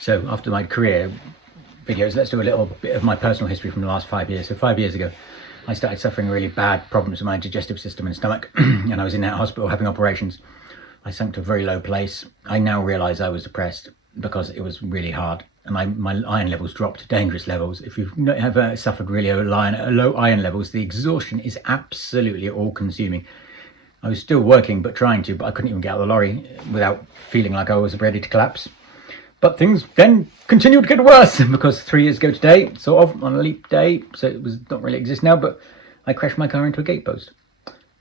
So after my career videos, let's do a little bit of my personal history from the last 5 years. So 5 years ago, I started suffering really bad problems with my digestive system and stomach, and I was in that hospital having operations. I sunk to a very low place. I now realise I was depressed because it was really hard, and my iron levels dropped to dangerous levels. If you've ever suffered really low iron levels, the exhaustion is absolutely all-consuming. I was still working, but I couldn't even get out of the lorry without feeling like I was ready to collapse. But things then continued to get worse because 3 years ago today, sort of on a leap day, so it was not really exist now, but I crashed my car into a gatepost.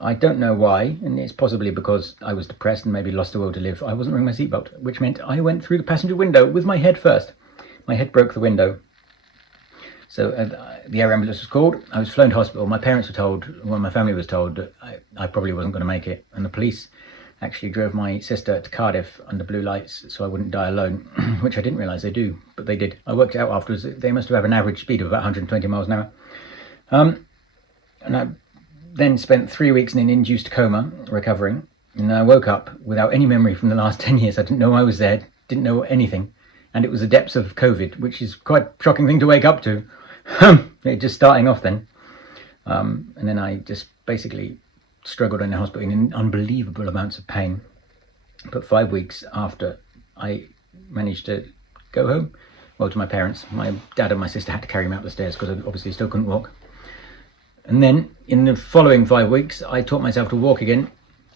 I don't know why, and it's possibly because I was depressed and maybe lost the will to live. I wasn't wearing my seatbelt, which meant I went through the passenger window with my head first. My head broke the window. So the air ambulance was called. I was flown to hospital. My parents were told, well, my family was told that I probably wasn't going to make it. And the police actually drove my sister to Cardiff under blue lights so I wouldn't die alone, which I didn't realise they do, but they did. I worked out afterwards that they must have an average speed of about 120 miles an hour. And I then spent 3 weeks in an induced coma recovering, and I woke up without any memory from the last 10 years. I didn't know I was there, didn't know anything. And it was the depths of COVID, which is quite a shocking thing to wake up to. Just starting off then. And then I just basically struggled in the hospital in unbelievable amounts of pain. But 5 weeks after I managed to go home, well, to my parents, my dad and my sister had to carry me up the stairs because I obviously still couldn't walk. And then in the following 5 weeks, I taught myself to walk again.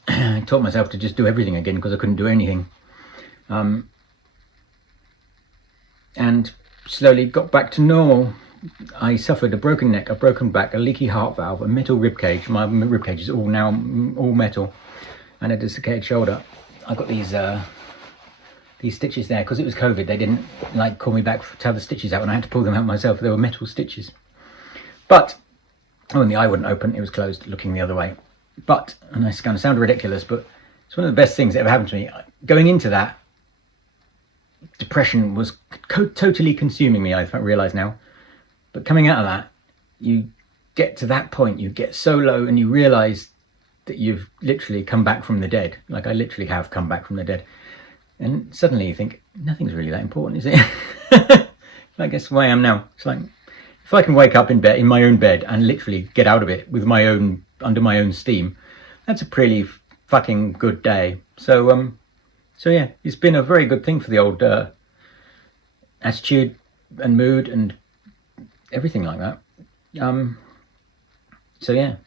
I taught myself to just do everything again because I couldn't do anything. And slowly got back to normal. I suffered a broken neck, a broken back, a leaky heart valve, a metal rib cage. My rib cage is all metal, and a desiccated shoulder. I got these stitches there because it was COVID. They didn't call me back to have the stitches out, and I had to pull them out myself. They were metal stitches. But and the eye wouldn't open; it was closed, looking the other way. But, and it's going to sound ridiculous, but it's one of the best things that ever happened to me. Going into that, depression was totally consuming me. I realise now. But coming out of that, you get to that point, you get so low and you realise that you've literally come back from the dead. Like I literally have come back from the dead. And suddenly you think, nothing's really that important, is it? I guess the way I am now. It's like, if I can wake up in bed, in my own bed, and literally get out of it with under my own steam, that's a pretty fucking good day. So yeah, it's been a very good thing for the old attitude and mood and everything like that. So yeah,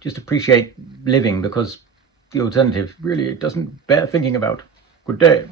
just appreciate living because the alternative really doesn't bear thinking about. Good day.